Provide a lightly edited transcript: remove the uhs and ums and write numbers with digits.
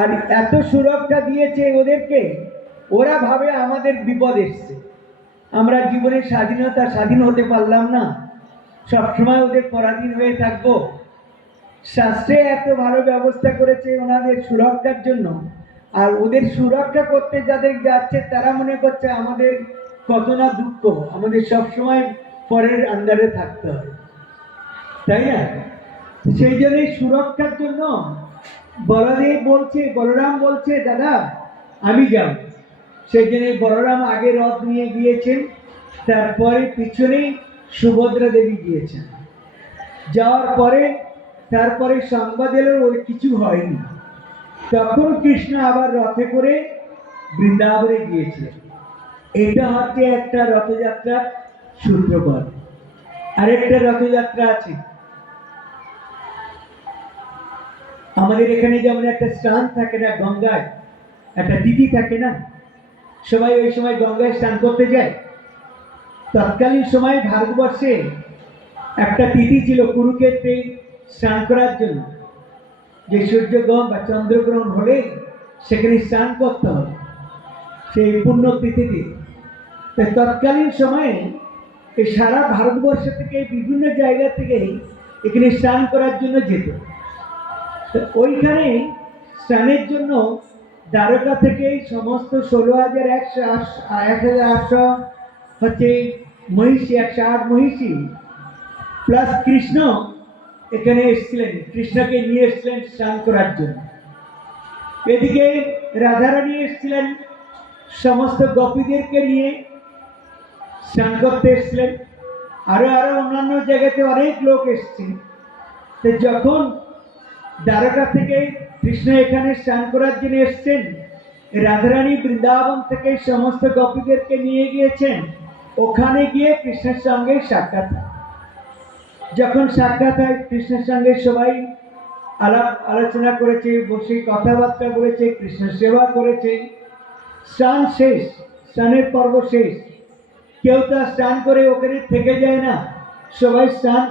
আর এত সুরক্ষা দিয়েছে ওদেরকে, ওরা ভাবে আমাদের বিপদ এসছে, আমরা জীবনে স্বাধীন হতে পারলাম না, সবসময় ওদের পরাধীন হয়ে থাকবো। শাস্ত্রে এত ভালো ব্যবস্থা করেছে ওনাদের সুরক্ষার জন্য, আর ওদের সুরক্ষা করতে যাদের যাচ্ছে তারা মনে করছে আমাদের কত না দুঃখ, আমাদের সবসময় পরের আন্ডারে থাকতে হয়, তাই না? সেই জন্য সুরক্ষার জন্য বলরাম বলছে দাদা আমি যাব। সেই জন্য বলরাম আগে রথ নিয়ে গিয়েছেন, তারপরে পিছনেই সুভদ্রা দেবী গিয়েছেন। যাওয়ার পরে তারপরে সংবাদ এলো ওর কিছু হয়নি, তখন কৃষ্ণ আবার রথে করে বৃন্দাবনে গিয়েছিলেন। এটা হচ্ছে একটা রথযাত্রার সূত্রপাত। আরেকটা রথযাত্রা আছে আমাদের এখানে, যেমন একটা স্নান থাকে না গঙ্গায়, একটা তিথি থাকে না, সবাই ওই সময় গঙ্গায় স্নান করতে যায়। তৎকালীন সময় ভারতবর্ষে একটা তিথি ছিল কুরুক্ষেত্রে স্নান করার জন্য, যে সূর্যগ্রহণ বা চন্দ্রগ্রহণ হলে সেখানে স্নান করতে হবে সেই পূর্ণ তিথিতে। তৎকালীন সময়ে এই সারা ভারতবর্ষ থেকে বিভিন্ন জায়গা থেকে এখানে স্নান করার জন্য যেত। ওইখানে স্নানের জন্য দ্বারকা থেকে সমস্ত 16,108 হচ্ছে মহিষী, 108 মহিষী প্লাস কৃষ্ণ এখানে এসেছিলেন, কৃষ্ণকে নিয়ে এসেছিলেন স্নান করার জন্য। এদিকে রাধারানী এসেছিলেন সমস্ত গোপীদেরকে নিয়ে স্নান করতে এসেছিলেন, আরো অন্যান্য জায়গাতে অনেক লোক এসেছেন। তো যখন দ্বারকা থেকে কৃষ্ণ এখানে স্নান করার জন্য এসছেন, রাধারানী বৃন্দাবন থেকে সমস্ত গোপীদেরকে নিয়ে গিয়েছেন, ওখানে গিয়ে কৃষ্ণের সঙ্গে সাক্ষাৎ হয়। যখন সাক্ষাৎ হয় কৃষ্ণের সঙ্গে সবাই আলাপ আলোচনা করেছে, বসে কথাবার্তা বলেছে, কৃষ্ণ সেবা করেছে। স্নান শেষ, স্নানের পর্ব শেষ, কেউ তা স্নান করে ওখানে থেকে যায় না, সবাই স্নান